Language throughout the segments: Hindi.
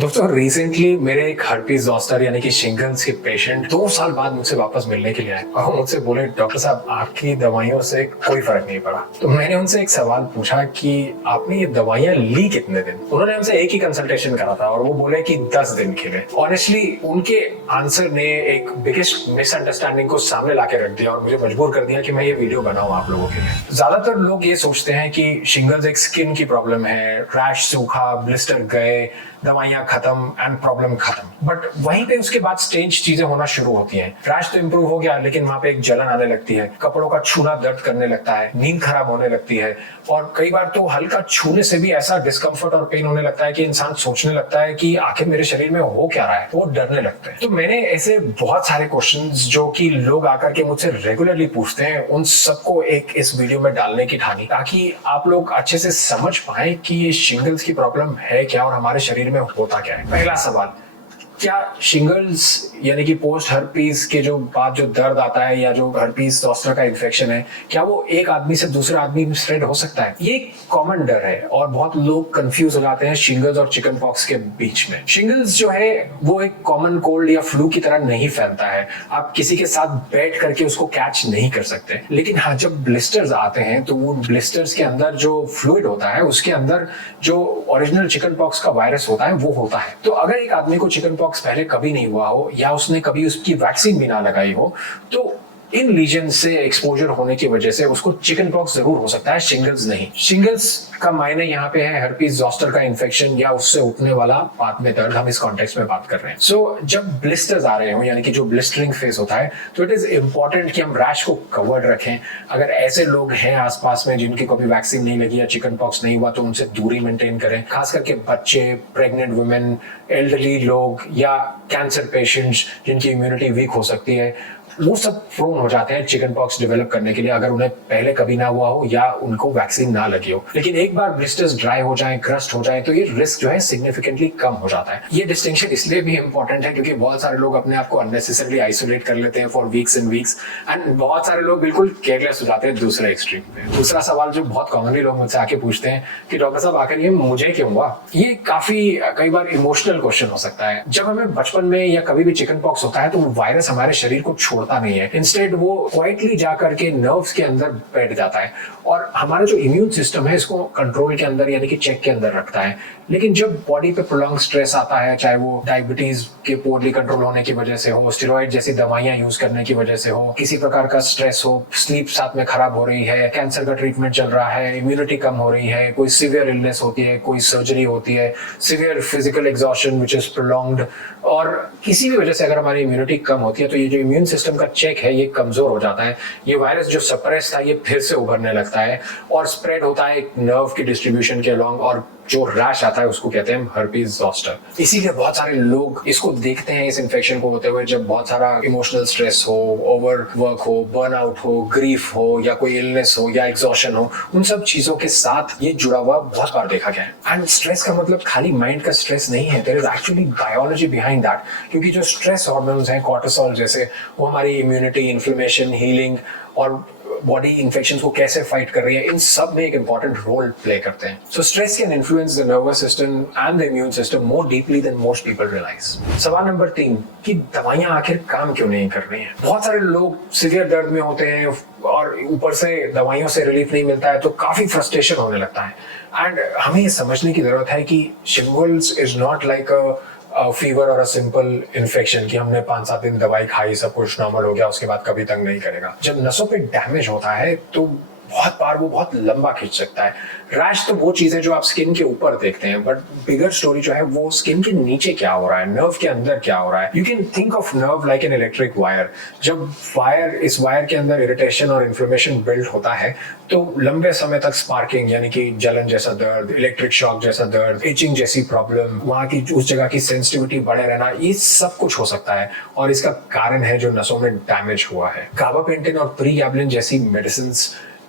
दोस्तों रिसेंटली मेरे एक हर्पीज जोस्टर यानी कि शिंगल्स के पेशेंट 2 साल बाद मुझसे वापस मिलने के लिए आए और मुझसे बोले डॉक्टर साहब आपकी दवाइयों से कोई फर्क नहीं पड़ा। तो मैंने उनसे एक सवाल पूछा कि आपने ये दवाइयां ली कितने दिन। उन्होंने हमसे एक ही कंसल्टेशन करा था और वो बोले कि 10 दिन के लिए। ऑनेस्टली उनके आंसर ने एक बिगेस्ट मिसअंडरस्टैंडिंग को सामने लाके रख दिया और मुझे मजबूर कर दिया कि मैं ये वीडियो बनाऊं आप लोगों के लिए। ज्यादातर लोग ये सोचते हैं कि शिंगल्स एक स्किन की प्रॉब्लम है, रैश सूखा, ब्लिस्टर गए, दवाइयां खत्म एंड प्रॉब्लम खत्म। बट वहीं पे उसके बाद स्ट्रेंज चीजें होना शुरू होती हैं। रैश तो इंप्रूव हो गया लेकिन वहां पे एक जलन आने लगती है, कपड़ों का छूना दर्द करने लगता है, नींद खराब होने लगती है और कई बार तो हल्का छूने से भी ऐसा डिस्कम्फर्ट और पेन होने लगता है कि इंसान सोचने लगता है कि आखिर मेरे शरीर में हो क्या रहा है, वो डरने लगते हैं। तो मैंने ऐसे बहुत सारे क्वेश्चंस जो कि लोग आकर के मुझसे रेगुलरली पूछते हैं उन सबको एक इस वीडियो में डालने की ठानी, ताकि आप लोग अच्छे से समझ पाए कि ये शिंगल्स की प्रॉब्लम है क्या और हमारे शरीर में होता क्या है। पहला सवाल, क्या शिंगल्स यानी कि पोस्ट हर्पीज के जो बाद जो दर्द आता है या जो हर्पीज जोस्टर का इन्फेक्शन है, क्या वो एक आदमी से दूसरे आदमी में स्प्रेड हो सकता है? ये कॉमन डर है और बहुत लोग कंफ्यूज हो जाते हैं शिंगल्स और चिकन पॉक्स के बीच में। शिंगल्स जो है वो एक कॉमन कोल्ड या फ्लू की तरह नहीं फैलता है, आप किसी के साथ बैठ करके उसको कैच नहीं कर सकते। लेकिन हाँ, जब ब्लिस्टर्स आते हैं तो वो ब्लिस्टर्स के अंदर जो फ्लूइड होता है उसके अंदर जो ओरिजिनल चिकन पॉक्स का वायरस होता है वो होता है। तो अगर एक आदमी को चिकन पॉक्स पहले कभी नहीं हुआ हो या उसने कभी उसकी वैक्सीन भी ना लगाई हो तो इन लीजन से एक्सपोजर होने की वजह से उसको चिकन पॉक्स जरूर हो सकता है, शिंगल्स नहीं। शिंगल्स का मायने यहाँ पे है हर्पीज जोस्टर का इन्फेक्शन या उससे उठने वाला बाद में दर्द। हम इस कॉन्टेक्स्ट में बात कर रहे हैं। सो जब ब्लिस्टर्स आ रहे हो यानी कि जो ब्लिस्टरिंग फेज होता है तो इट इज इंपॉर्टेंट कि हम रैश को कवर्ड रखें। अगर ऐसे लोग हैं आसपास में जिनकी कभी वैक्सीन नहीं लगी या चिकन पॉक्स नहीं हुआ तो उनसे दूरी मेंटेन करें, खास करके बच्चे, प्रेग्नेंट वुमेन, एल्डरली लोग या कैंसर पेशेंट्स जिनकी इम्यूनिटी वीक हो सकती है, वो सब प्रोन हो जाते हैं चिकन पॉक्स डेवलप करने के लिए अगर उन्हें पहले कभी ना हुआ हो या उनको वैक्सीन ना लगी हो। लेकिन एक बार ब्लिस्टर्स ड्राई हो जाएं, क्रस्ट हो जाएं तो ये रिस्क जो है सिग्निफिकेंटली कम हो जाता है। ये डिस्टिंक्शन इसलिए भी इंपॉर्टेंट है क्योंकि बहुत सारे लोग अपने आप को अननेसेसरली आइसोलेट कर लेते हैं for weeks and weeks and बहुत सारे लोग बिल्कुल केयरलेस हो जाते हैं दूसरे एक्सट्रीम पे। दूसरा सवाल जो बहुत कॉमनली लोग मुझसे आके पूछते हैं कि डॉक्टर साहब आखिर ये मुझे क्यों हुआ, ये काफी कई बार इमोशनल क्वेश्चन हो सकता है। जब हमें बचपन में या कभी भी चिकन पॉक्स होता है तो वो वायरस हमारे शरीर को छोड़ता नहीं है, इंस्टेड वो क्वाइटली जाकर के नर्व्स के अंदर बैठ जाता है और हमारा जो इम्यून सिस्टम है इसको कंट्रोल के अंदर यानी कि चेक के अंदर रखता है। लेकिन जब बॉडी पे प्रोलॉन्ग स्ट्रेस आता है, चाहे वो डायबिटीज के पोरली कंट्रोल होने की वजह से हो, स्टेरॉइड जैसी दवाइयां यूज करने की वजह से हो, किसी प्रकार का स्ट्रेस हो, स्लीप साथ में खराब हो रही है, कैंसर का ट्रीटमेंट चल रहा है, इम्यूनिटी कम हो रही है, कोई सीवियर इलनेस होती है, कोई सर्जरी होती है, severe physical exhaustion which is prolonged, और किसी भी वजह से अगर हमारी इम्यूनिटी कम होती है तो ये जो इम्यून सिस्टम का चेक है ये कमजोर हो जाता है। ये वायरस जो सप्रेस था ये फिर से उभरने लगता है और स्प्रेड होता है एक नर्व की डिस्ट्रीब्यूशन के अलॉन्ग और जो रैश आता है उसको कहते हैं हर्पीज जोस्टर। इसीलिए बहुत सारे लोग इसको देखते हैं इस इन्फेक्शन को होते हुए जब बहुत सारा इमोशनल स्ट्रेस हो, ओवर वर्क हो, बर्नआउट हो, ग्रीफ हो या कोई इलनेस हो या एग्जॉशन हो, उन सब चीजों के साथ ये जुड़ा हुआ बहुत बार देखा गया है। एंड स्ट्रेस का मतलब खाली माइंड का स्ट्रेस नहीं है, there is actually biology behind that. क्योंकि जो स्ट्रेस हार्मोन्स हैं कॉर्टिसोल जैसे, वो हमारी इम्यूनिटी, इन्फ्लेमेशन, हीलिंग और बॉडी इन्फेक्शन को कैसे फाइट कर रही है, इन सब में एक इंपॉर्टेंट रोल प्ले करते हैं। So stress can influence the nervous system and the immune system more deeply than most people realize. सवाल नंबर 3 कि दवाइयां आखिर काम क्यों नहीं कर रही हैं। बहुत सारे लोग सीवियर दर्द में होते हैं और ऊपर से दवाइयों से रिलीफ नहीं मिलता है तो काफी फ्रस्ट्रेशन होने लगता है। एंड हमें ये समझने की जरूरत है कि shingles is not like fever और सिंपल इन्फेक्शन कि हमने 5-7 दिन दवाई खाई, सब कुछ नॉर्मल हो गया, उसके बाद कभी तंग नहीं करेगा। जब नसों पे डैमेज होता है तो बहुत बार वो बहुत लंबा खींच सकता है। रैश तो वो चीज है जो आप स्किन के ऊपर देखते हैं, बट बिगर स्टोरी जो है वो स्किन के नीचे क्या हो रहा है, नर्व के अंदर क्या हो रहा है। You can think of nerve like an electric wire. जब इस वायर के अंदर इरिटेशन और इन्फ्लेमेशन बिल्ड होता है तो लंबे समय तक स्पार्किंग यानी कि जलन जैसा दर्द, इलेक्ट्रिक शॉक जैसा दर्द, इचिंग जैसी प्रॉब्लम, वहां की उस जगह की सेंसिटिविटी बढ़े रहना, ये सब कुछ हो सकता है और इसका कारण है जो नसों में डैमेज हुआ है। गाबापेंटिन और प्रीगैबलिन जैसी मेडिसिन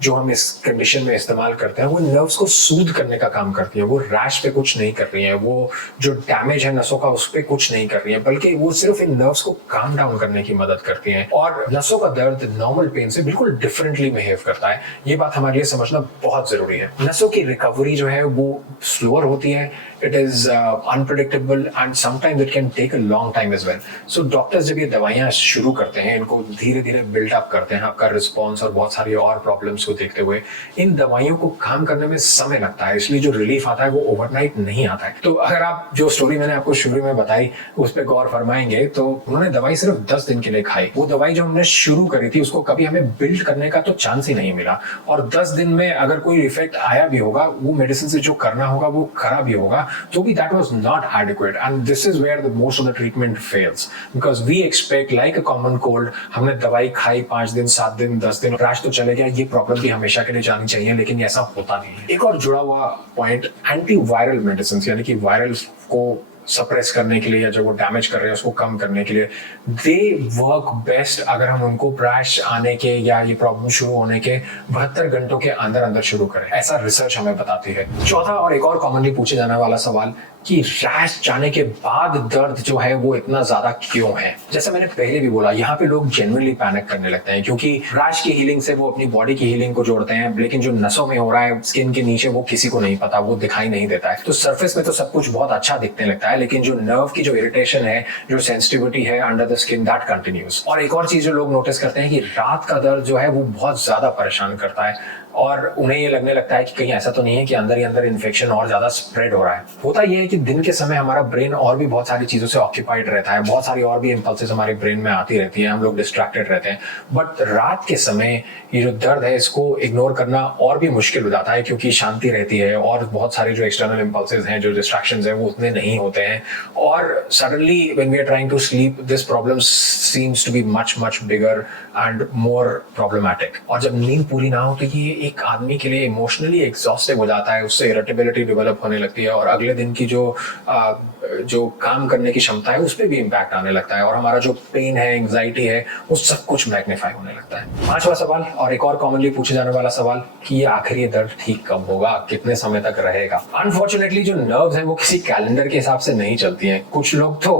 जो हम इस कंडीशन में इस्तेमाल करते हैं वो नर्व्स को सूद करने का काम करती है। वो रैश पे कुछ नहीं कर रही है, वो जो डैमेज है नसों का उस पर कुछ नहीं कर रही है, बल्कि वो सिर्फ इन नर्व्स को काम डाउन करने की मदद करती है। और नसों का दर्द नॉर्मल पेन से बिल्कुल डिफरेंटली बिहेव करता है। ये बात हमारे लिए समझना बहुत जरूरी है। नसों की रिकवरी जो है वो स्लोअर होती है, it is unpredictable and sometimes it can take a long time as well. So doctors जब ये दवाइयां शुरू करते हैं, इनको धीरे धीरे बिल्ड अप करते हैं आपका रिस्पॉन्स और बहुत सारी और प्रॉब्लम्स को देखते हुए, इन दवाइयों को काम करने में समय लगता है, इसलिए जो रिलीफ आता है वो ओवरनाइट नहीं आता है। तो अगर आप जो स्टोरी मैंने आपको शुरू में बताई उस पर गौर फरमाएंगे तो उन्होंने दवाई सिर्फ 10 दिन के लिए खाई। वो दवाई जो हमने शुरू करी थी उसको कभी हमें बिल्ड करने का तो चांस ही नहीं मिला, और 10 दिन में अगर कोई इफेक्ट आया भी होगा, वो मेडिसिन से जो करना होगा वो करा भी होगा, तो भी that was not adequate. And this is where the most of the treatment fails, because we expect like a common cold, हमने दवाई खाई 5 दिन 7 दिन 10 दिन, रैश तो चले गया, ये प्रॉब्लम भी हमेशा के लिए जानी चाहिए, लेकिन ऐसा होता नहीं है। एक और जुड़ा हुआ पॉइंट, एंटी वायरल मेडिसिन यानी कि वायरल्स को सप्रेस करने के लिए या जो वो डैमेज कर रहे हैं उसको कम करने के लिए, दे वर्क बेस्ट अगर हम उनको रैश आने के या ये प्रॉब्लम शुरू होने के 72 घंटों के अंदर अंदर शुरू करें, ऐसा रिसर्च हमें बताती है। चौथा और एक और कॉमनली पूछे जाने वाला सवाल कि रैश जाने के बाद दर्द जो है वो इतना ज्यादा क्यों है। जैसे मैंने पहले भी बोला, यहाँ पे लोग जेन्युइनली पैनिक करने लगते हैं, क्योंकि रैश की हीलिंग से वो अपनी बॉडी की हीलिंग को जोड़ते हैं, लेकिन जो नसों में हो रहा है स्किन के नीचे वो किसी को नहीं पता, वो दिखाई नहीं देता है। तो सरफेस में तो सब कुछ बहुत अच्छा दिखने लगता है, लेकिन जो नर्व की जो इरिटेशन है, जो सेंसिटिविटी है under the skin, that continues. और एक और चीज जो लोग नोटिस करते हैं कि रात का दर्द जो है वो बहुत ज्यादा परेशान करता है, और उन्हें ये लगने लगता है कि कहीं ऐसा तो नहीं है कि अंदर ही अंदर इन्फेक्शन और ज्यादा स्प्रेड हो रहा है। होता यह है कि दिन के समय हमारा ब्रेन और भी बहुत सारी चीजों से ऑक्यूपाइड रहता है, बहुत सारी और भी इंपल्सेस हमारे ब्रेन में आती रहती है, हम लोग डिस्ट्रैक्टेड रहते हैं। बट रात के समय ये जो दर्द है इसको इग्नोर करना और भी मुश्किल हो जाता है, क्योंकि शांति रहती है और बहुत सारे जो एक्सटर्नल इंपल्सेस हैं, जो डिस्ट्रैक्शंस हैं, वो उतने नहीं होते हैं। और suddenly when we are trying to sleep, this problem seems to be much bigger and more problematic. और जब नींद पूरी ना हो तो ये एक आदमी के लिए इमोशनली एग्जॉस्टिव हो जाता है, उससे इरिटेबिलिटी डेवलप होने लगती है, और अगले दिन की जो काम करने की क्षमता है उस पर भी इम्पैक्ट आने लगता है, और हमारा जो पेन है, एंग्जाइटी है, वो सब कुछ मैग्नीफाई होने लगता है। पांचवा सवाल और एक और कॉमनली पूछे जाने वाला सवाल कि ये आखिर ये दर्द ठीक कब होगा, कितने समय तक रहेगा। अनफॉर्चुनेटली जो नर्व्स हैं वो किसी कैलेंडर के हिसाब से नहीं चलती हैं। कुछ लोग तो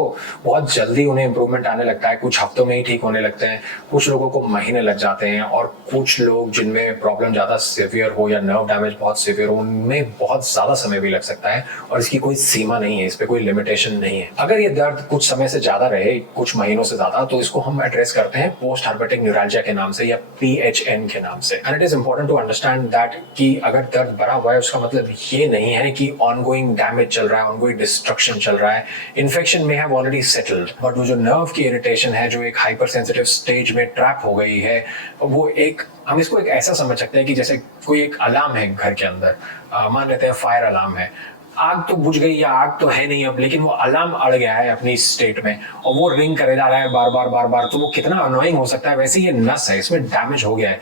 बहुत जल्दी उन्हें इंप्रूवमेंट आने लगता है, कुछ हफ्तों में ही ठीक होने लगते हैं, कुछ लोगों को महीने लग जाते हैं, और कुछ लोग जिनमें प्रॉब्लम ज्यादा सिवियर हो या नर्व डैमेज बहुत सिवियर हो, उनमें बहुत ज्यादा समय भी लग सकता है, और इसकी कोई सीमा नहीं है, इस पे कोई लिमिटेशन नहीं है। अगर ये दर्द कुछ समय से ज्यादा रहे, कुछ महीनों से ज्यादा, तो इसको हम एड्रेस करते हैं पोस्ट हार्पेटिक न्यूरैल्जिया के नाम से या PHN के नाम से। And it is important to understand that कि अगर दर्द बढ़ा हुआ है उसका मतलब ये नहीं है कि ऑनगोइंग डैमेज चल रहा है, ऑनगोइंग डिस्ट्रक्शन चल रहा है, इन्फेक्शन में हैव ऑलरेडी सेटल्ड, बट वो जो नर्व की इरिटेशन है, जो एक हाइपर सेंसिटिव स्टेज में ट्रैप हो गई है, वो एक, हम इसको एक ऐसा समझ सकते हैं कि जैसे कोई एक अलार्म है घर के अंदर, मान लेते हैं फायर अलार्म है, आग तो बुझ गई या आग तो है नहीं अब, लेकिन वो अलार्म अड़ गया है अपनी स्टेट में और वो रिंग करे जा रहा है बार बार, तो वो कितना अनोइंग हो सकता है। वैसे ये नस है, इसमें डैमेज हो गया है,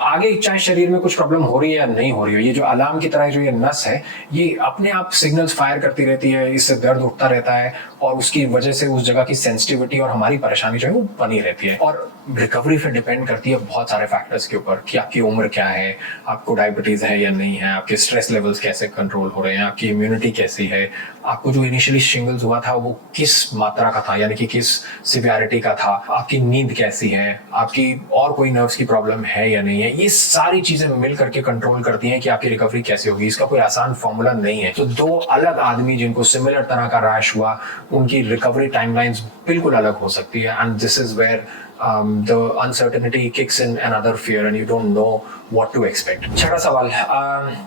आगे चाहे शरीर में कुछ प्रॉब्लम हो रही है या नहीं हो रही है, ये जो अलार्म की तरह जो ये नस है, ये अपने आप सिग्नल्स फायर करती रहती है, इससे दर्द उठता रहता है, और उसकी वजह से उस जगह की सेंसिटिविटी और हमारी परेशानी जो है वो बनी रहती है। और रिकवरी फिर डिपेंड करती है बहुत सारे फैक्टर्स के ऊपर, कि आपकी उम्र क्या है, आपको डायबिटीज है या नहीं है, आपके स्ट्रेस लेवल्स कैसे कंट्रोल हो रहे हैं, आपकी इम्यूनिटी कैसी है, आपको जो इनिशियली शिंगल्स हुआ था वो किस मात्रा का था, यानी कि किस सिवियरिटी का था, आपकी नींद कैसी है, आपकी और कोई नर्व्स की प्रॉब्लम है या नहीं है, ये सारी चीजें मिल करके कंट्रोल करती हैं कि आपकी रिकवरी कैसे होगी। इसका कोई आसान फॉर्मूला नहीं है। तो दो अलग आदमी जिनको सिमिलर तरह का रैश हुआ, उनकी रिकवरी टाइमलाइंस बिल्कुल अलग हो सकती है, and this is where the uncertainty kicks in another fear and you don't know what to expect. छठा सवाल,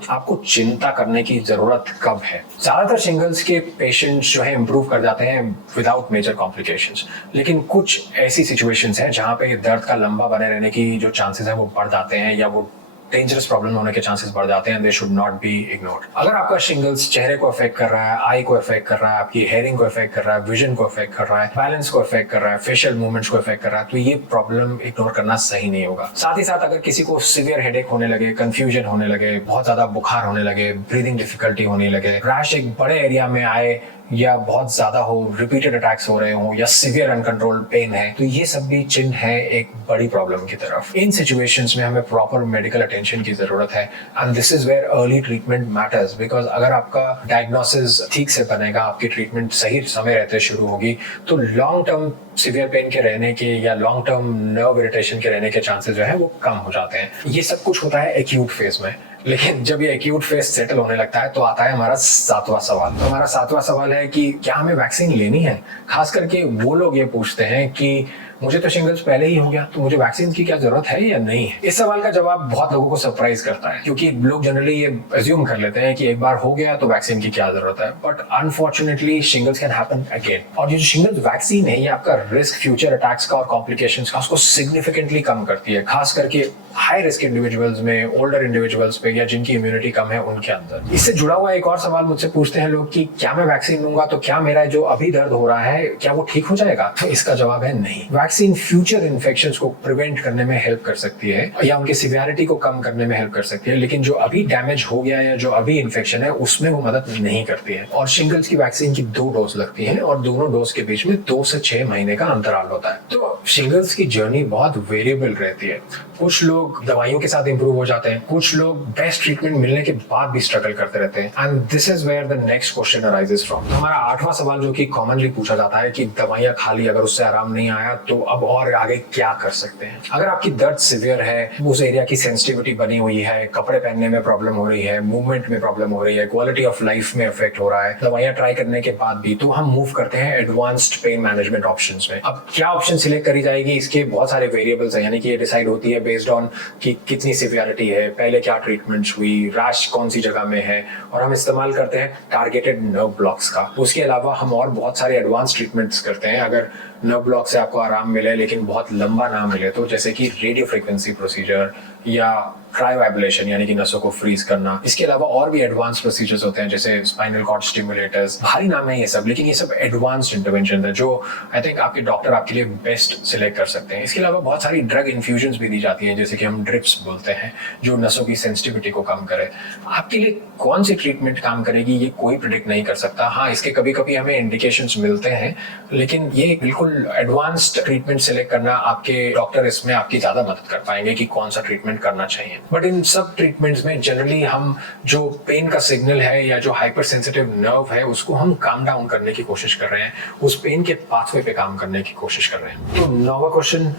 आपको चिंता करने की जरूरत कब है। ज्यादातर शिंगल्स के पेशेंट्स जो है इम्प्रूव कर जाते हैं विदाउट मेजर कॉम्प्लिकेशंस, लेकिन कुछ ऐसी सिचुएशंस हैं जहाँ पे दर्द का लंबा बने रहने की जो चांसेस है वो बढ़ जाते हैं, या वो डेंजरस प्रॉब्लम होने के चांसेस बढ़ जाते हैं, they should not be ignored. अगर आपका शिंगल्स चेहरे को अफेक्ट कर रहा है, आई को अफेक्ट कर रहा है, आपकी हेयरिंग को अफेक्ट कर रहा है, विजन को अफेक्ट कर रहा है, बैलेंस को अफेक्ट कर रहा है, फेशियल मूवमेंट्स को अफेक्ट कर रहा है, तो ये प्रॉब्लम इग्नोर करना सही नहीं होगा। साथ ही साथ अगर किसी को सीवियर हेडेक होने लगे, कंफ्यूजन होने लगे, बहुत ज्यादा बुखार होने लगे, ब्रीदिंग डिफिकल्टी होने लगे, रैश एक बड़े एरिया में आए, या बहुत ज्यादा हो, रिपीटेड अटैक्स हो रहे हो या सीवियर अनकंट्रोल्ड पेन है, तो ये सब भी चिन्ह है एक बड़ी प्रॉब्लम की तरफ। इन सिचुएशंस में हमें प्रॉपर मेडिकल अटेंशन की जरूरत है and this is where early treatment matters, because अगर आपका डायग्नोसिस ठीक से बनेगा, आपकी ट्रीटमेंट सही समय रहते शुरू होगी, तो लॉन्ग टर्म सीवियर पेन के रहने के या लॉन्ग टर्म नर्व इरिटेशन के रहने के चांसेस जो है वो कम हो जाते हैं। ये सब कुछ होता है एक्यूट फेज में, लेकिन जब ये एक्यूट फेज सेटल होने लगता है तो आता है हमारा 7वां सवाल। तो हमारा 7वां सवाल है कि क्या हमें वैक्सीन लेनी है। खास करके वो लोग ये पूछते हैं कि मुझे तो शिंगल्स पहले ही हो गया, तो मुझे वैक्सीन की क्या जरूरत है या नहीं है। इस सवाल का जवाब बहुत लोगों को सरप्राइज करता है, क्योंकि लोग जनरली ये अज्यूम कर लेते हैं कि एक बार हो गया तो वैक्सीन की क्या जरूरत है, but unfortunately shingles can happen again. और ये जो शिंगल्स वैक्सीन है ये आपका रिस्क फ्यूचर अटैक्स का और कॉम्प्लिकेशंस का उसको सिग्निफिकेंटली कम करती है, खास करके हाई रिस्क इंडिविजुअल्स में, ओल्डर इंडिविजुअल्स पे या जिनकी इम्यूनिटी कम है उनके अंदर। इससे जुड़ा हुआ एक और सवाल मुझसे पूछते हैं लोग कि क्या मैं वैक्सीन लूंगा तो क्या मेरा जो अभी दर्द हो रहा है क्या वो ठीक हो जाएगा। तो इसका जवाब है नहीं। वैक्सीन फ्यूचर इन्फेक्शंस को प्रिवेंट करने में हेल्प कर सकती है या उनकी सिवियरिटी को कम करने में हेल्प कर सकती है, लेकिन जो अभी डैमेज हो गया या जो अभी इन्फेक्शन है उसमें वो मदद नहीं करती है। और शिंगल्स की वैक्सीन की 2 डोज लगती है और दोनों डोज के बीच में 2 से 6 महीने का अंतराल होता है। तो शिंगल्स की जर्नी बहुत वेरिएबल रहती है। कुछ लोग दवाइयों के साथ इंप्रूव हो जाते हैं, कुछ लोग बेस्ट ट्रीटमेंट मिलने के बाद भी स्ट्रगल करते रहते हैं, and this is where the next question arises from. हमारा 8वां सवाल जो कि कॉमनली पूछा जाता है कि दवाइयां खा ली, अगर उससे आराम नहीं आया तो अब और आगे क्या कर सकते हैं। अगर आपकी दर्द सिवियर है, उस एरिया की सेंसिटिविटी बनी हुई है, कपड़े पहनने में प्रॉब्लम हो रही है, मूवमेंट में प्रॉब्लम हो रही है, क्वालिटी ऑफ लाइफ में इफेक्ट हो रहा है दवाइयां ट्राई करने के बाद भी, तो हम मूव करते हैं एडवांस्ड पेन मैनेजमेंट ऑप्शंस में। अब क्या ऑप्शन सिलेक्ट करी जाएगी, इसके बहुत सारे वेरिएबल्स हैं, यानी कि ये डिसाइड होती है बेस्ड ऑन कि कितनी सिवियरिटी है, पहले क्या ट्रीटमेंट्स हुई, रैश कौन सी जगह में है, और हम इस्तेमाल करते हैं टारगेटेड नर्व ब्लॉक्स का। उसके अलावा हम और बहुत सारे एडवांस ट्रीटमेंट्स करते हैं अगर नर्व ब्लॉक से आपको आराम मिले लेकिन बहुत लंबा ना मिले तो, जैसे कि रेडियो फ्रीक्वेंसी प्रोसीजर या क्रायोएबलेशन यानी कि नसों को फ्रीज करना। इसके अलावा और भी एडवांस प्रोसीजर्स होते हैं जैसे स्पाइनल कॉर्ड स्टिमुलेटर्स। भारी नाम है ये सब, लेकिन ये सब एडवांस्ड इंटरवेंशन है जो आई थिंक आपके डॉक्टर आपके लिए बेस्ट सिलेक्ट कर सकते हैं। इसके अलावा बहुत सारी ड्रग इन्फ्यूजन्स भी दी जाती हैं, जैसे कि हम ड्रिप्स बोलते हैं, जो नसों की सेंसिटिविटी को कम करे। आपके लिए कौन सी ट्रीटमेंट काम करेगी ये कोई प्रिडिक्ट नहीं कर सकता। हाँ, इसके कभी कभी हमें इंडिकेशंस मिलते हैं, लेकिन ये बिल्कुल एडवांस्ड ट्रीटमेंट सिलेक्ट करना आपके डॉक्टर इसमें आपकी ज्यादा मदद कर पाएंगे कि कौन सा ट्रीटमेंट करना चाहिए। बट इन सब ट्रीटमेंट्स में जनरली हम जो पेन का सिग्नल है या जो हाइपर सेंसिटिव नर्व है उसको हम काम डाउन करने की कोशिश कर रहे हैं, उस पेन के पाथवे पे काम करने की कोशिश कर रहे हैं। तो 9वां क्वेश्चन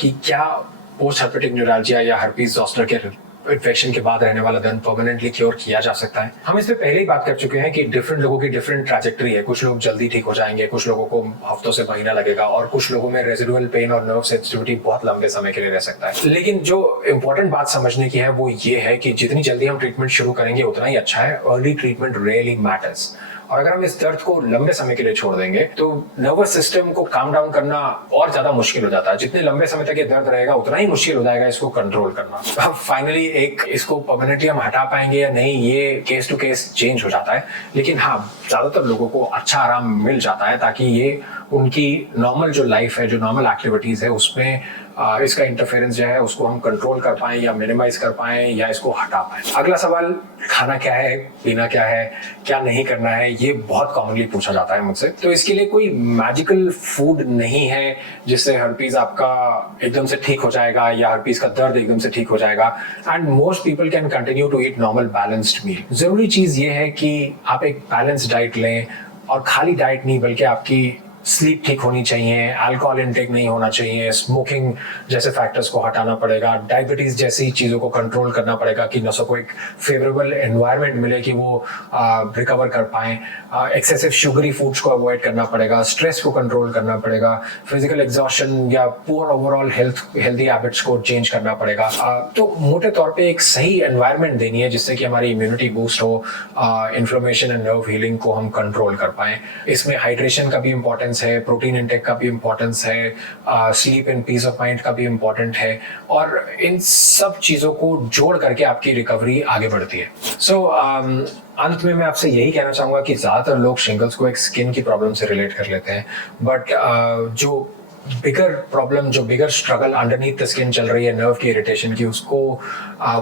कि क्या पोस्ट हर्पेटिक न्यूरैल्जिया या हर्पीज ज़ॉस्टर के इन्फेक्शन के बाद रहने वाला दर्द परमानेंटली क्योर किया जा सकता है। हम इस पे पहले ही बात कर चुके हैं कि डिफरेंट लोगों की डिफरेंट ट्रैजेक्टरी है। कुछ लोग जल्दी ठीक हो जाएंगे, कुछ लोगों को हफ्तों से महीना लगेगा, और कुछ लोगों में रेजिडुअल पेन और नर्व सेंसिटिविटी बहुत लंबे समय के लिए रह सकता है। लेकिन जो इंपॉर्टेंट बात समझने की है वो ये है कि जितनी जल्दी हम ट्रीटमेंट शुरू करेंगे उतना ही अच्छा है। Early treatment really matters. और अगर हम इस दर्द को लंबे समय के लिए छोड़ देंगे तो नर्वस सिस्टम को काम डाउन करना और ज्यादा मुश्किल हो जाता है। जितने लंबे समय तक ये दर्द रहेगा उतना ही मुश्किल हो जाएगा इसको कंट्रोल करना। फाइनली एक इसको परमानेंटली हम हटा पाएंगे या नहीं ये केस टू केस चेंज हो जाता है, लेकिन हाँ, ज्यादातर लोगों को अच्छा आराम मिल जाता है ताकि ये उनकी नॉर्मल जो लाइफ है, जो नॉर्मल एक्टिविटीज है, उसमें इसका इंटरफेरेंस जो है उसको हम कंट्रोल कर पाएं या मिनिमाइज कर पाएं या इसको हटा पाएं। अगला सवाल, खाना क्या है, पीना क्या है, क्या नहीं करना है, ये बहुत कॉमनली पूछा जाता है मुझसे। तो इसके लिए कोई मैजिकल फूड नहीं है जिससे हर्पीज आपका एकदम से ठीक हो जाएगा या हर्पीज का दर्द एकदम से ठीक हो जाएगा। And most people can continue to eat normal balanced meal. जरूरी चीज ये है कि आप एक बैलेंस्ड डाइट लें, और खाली डाइट नहीं बल्कि आपकी स्लीप ठीक होनी चाहिए, अल्कोहल इनटेक नहीं होना चाहिए, स्मोकिंग जैसे फैक्टर्स को हटाना पड़ेगा, डायबिटीज जैसी चीज़ों को कंट्रोल करना पड़ेगा कि नसों को एक फेवरेबल एनवायरनमेंट मिले कि वो रिकवर कर पाएं, एक्सेसिव शुगरी फूड्स को अवॉइड करना पड़ेगा, स्ट्रेस को कंट्रोल करना पड़ेगा, फिजिकल एग्जॉशन या पुअर ओवरऑल हेल्दी हैबिट्स को चेंज करना पड़ेगा। तो मोटे तौर पे एक सही एनवायरनमेंट देनी है जिससे कि हमारी इम्यूनिटी बूस्ट हो, इन्फ्लेमेशन एंड नर्व हीलिंग को हम कंट्रोल कर पाएं। इसमें हाइड्रेशन का भी इंपॉर्टेंस है, प्रोटीन इंटेक का भी इंपॉर्टेंस है, sleep and peace of mind का भी इंपॉर्टेंट है, और इन सब चीज़ों को जोड़ करके आपकी रिकवरी आगे बढ़ती है। अंत में मैं आपसे यही कहना चाहूँगा कि ज़्यादातर लोग शिंगल्स को एक स्किन की प्रॉब्लम से रिलेट कर लेते हैं, बट जो बिगर प्रॉब्लम, जो बिगर स्ट्रगल अंडरनीथ द स्किन चल रही है नर्व की इरिटेशन की, उसको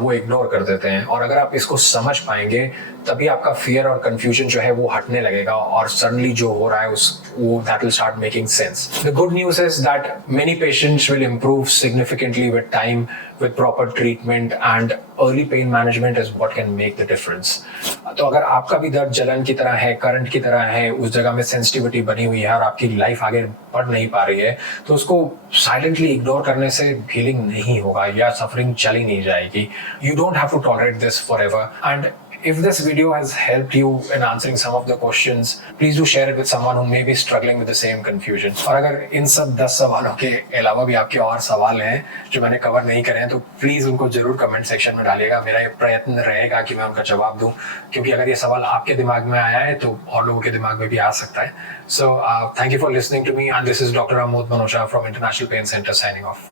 वो इग्नोर कर देते हैं। और अगर आप इसको समझ पाएंगे तभी आपका फियर और कंफ्यूजन जो है वो हटने लगेगा और सडनली जो हो रहा है वो that will start making sense. The good news is that many patients will improve significantly with time, with proper treatment, and early pain management is what can make the difference. तो अगर आपका भी दर्द जलन की तरह है, करंट की तरह है, उस जगह में सेंसिटिविटी बनी हुई है और आपकी लाइफ आगे बढ़ नहीं पा रही है, तो उसको साइलेंटली इग्नोर करने से हीलिंग नहीं होगा या सफरिंग चली नहीं जाएगी. You don't have to tolerate this forever. And if this video has helped you in answering some of the questions, please do share it with someone who may be struggling with the same confusion. और अगर इन सब 10 सवालों के अलावा भी आपके और सवाल हैं जो मैंने कवर नहीं करे हैं तो प्लीज़ उनको जरूर कमेंट सेक्शन में डालिएगा. मेरा ये प्रयत्न रहेगा कि मैं उनका जवाब दूं, क्योंकि अगर ये सवाल आपके दिमाग में आया है तो और लोगों के दिमाग में भी आ सकता है. So thank you for listening to me, and this is Dr. Amod Manocha from International Pain Center signing off.